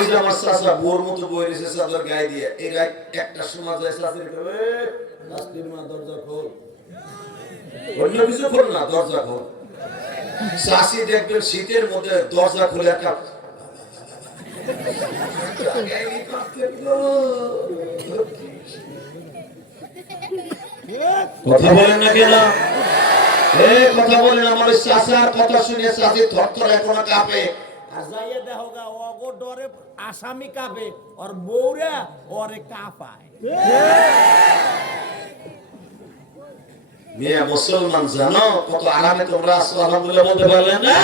ওই যে আমার চাচা বোর মতো বই গায়ে দিয়ে। এই গায়ে একটা সময় যায় চাষির রাস্তির মা দরজা খোল। অন্য কিছু খোল না দরজা খোল। চাষি দেখবেন শীতের মধ্যে দরজা খুলে একটা কথা বলেন না কেন? কথা বলেন আমার চাচার কথা শুনে চাষি থরথর এখনও কাঁপে যাইয়ে দেখো অগো ডরে আসামি কাঁপে আর বউরা ওরে কাঁপায়। মেয়ে মুসলমান জানো, কত আরামে তোমরা আছো, আলহামদুলিল্লাহ বলতে পারলেন না?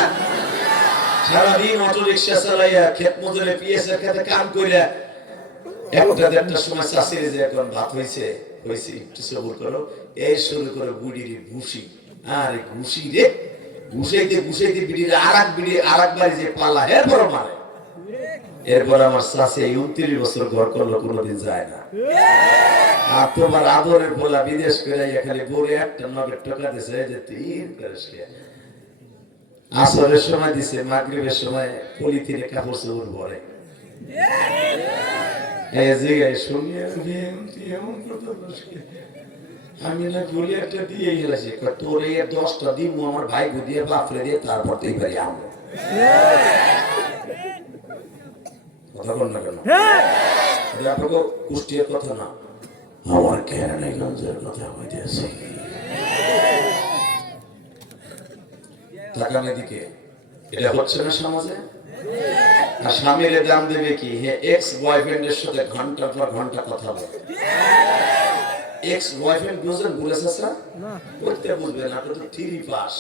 সারাদিন অটো রিক্সা চালাইয়া ক্ষেত মজুরে পিএস খেতে কাম কইরা, একটা দেড়টার সময় চাষির যে এখন ভাত হয়েছে হয়েছে একটু সবুর করো, এই শুরু করে বুড়ির ঘুষি আরে ঘুষি রে! ঘুষাইতে ঘুষাইতে বিড়ির আর এক বিড়ি আর এক বাড়ি যে পালা এরপর মারে এরপর আমার চাষি এই উনত্রিশ বছর ঘর করল কোনোদিন যায় না আর তোমার আদরের বলা বিদেশ করে খালি বলে একটা নগের টাকা দিছে যে তীর করিস কে। আসরের সময় দিছে, মাগরিবের সময় পলিথিনে কাপড় চোপড় ভরে এই জায়গায় শুনিয়ে? আমি না বলি একটা দিয়ে গেলাছি তোর এই দশটা দিব আমার ভাই দিয়ে বাপরে দিয়ে তারপর তো এইবারই আমরা কথা বল না কেন? আপনাকে কুষ্টিয়ার কথা না, আমার কেরানীগঞ্জের কথা হইতেছে। টাকা দিকে, এটা হচ্ছে না সমাজে? আর স্বামীর দাম দেবে কি? হে এক্স বয়ফ্রেন্ডের সাথে ঘণ্টার পর ঘণ্টা কথা বলে। এক্স বয়ফ্রেন্ড বুঝেন বলেছে স্যার বলতে বুঝবে না তো থ্রি পাস।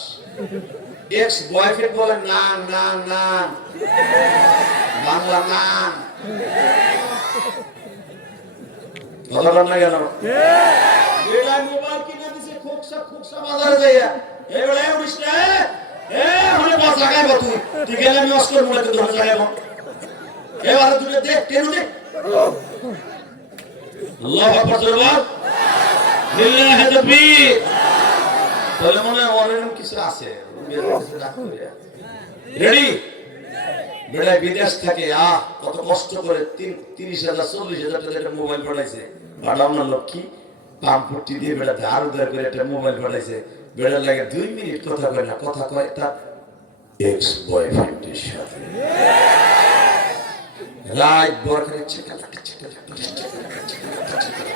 এক্স বয়ফ্রেন্ড বলে না না না। বাংলা না। বল না কেন? বেলা মোবাইল কিনে দিছে খোকসা খোকসা বাজারে যাইয়া। এই বেলা উড়িস না এ হলে বাস লাগাইব তুই। তুই গেলে আমি অস্কর মনে কিন্তু ধরে লাগাইব। এবারে তুই দেখ কেন দেখ। আল্লাহ আকবার তাহলে মনে হয় অনেক কিছু আছে রেডি বেড়ায় বিদেশ থাকে আহ কত কষ্ট করে তিরিশ হাজার চল্লিশ হাজার টাকা একটা মোবাইল পাঠাইছে পাঠাও না লক্ষ্মী পাম্পটি দিয়ে বেড়াতে আরও দয়া করে একটা মোবাইল পাঠাইছে বেড়ার লাগে দুই মিনিট কথা কয় না কথা কয় তার এক্স বয়ফ্রেন্ডের সাথে রাত বর করে চেকা চেকা চেকা চেকা চেকা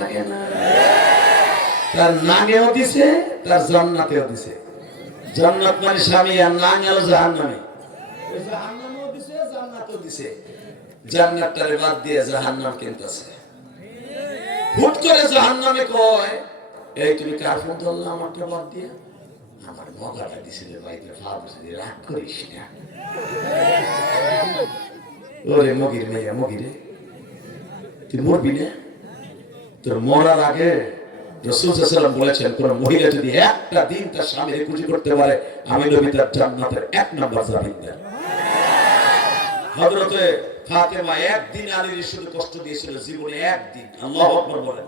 লাগে না তার নাগেও দিছে, তার জান্নাতেও দিছে। জান্নাত মানে স্বামী আর না ওই জাহান্নামেও দিছে, জান্নাতও দিছে। জান্নাতটারে বাদ দিয়ে জাহান্নাম কিনতেছে হুট করে জাহান্নামে কয়, এই তুমি কার ফোন ধরলে আমারটা বাদ দিয়ে? আমার মগাটা দিছিল বাইরে ভাবছি রাগ করিস না? ওরে মগির তুই মরবি না তোর মরার আগে বলেছেন, কোন মহিলা যদি একটা দিন তার খুশি করতে পারে, আমি নবী তার জান্নাতের এক হযরতে ফাতেমা একদিন আলীর শুধু কষ্ট দিয়েছিল, জীবনে একদিন। আল্লাহু বলেন।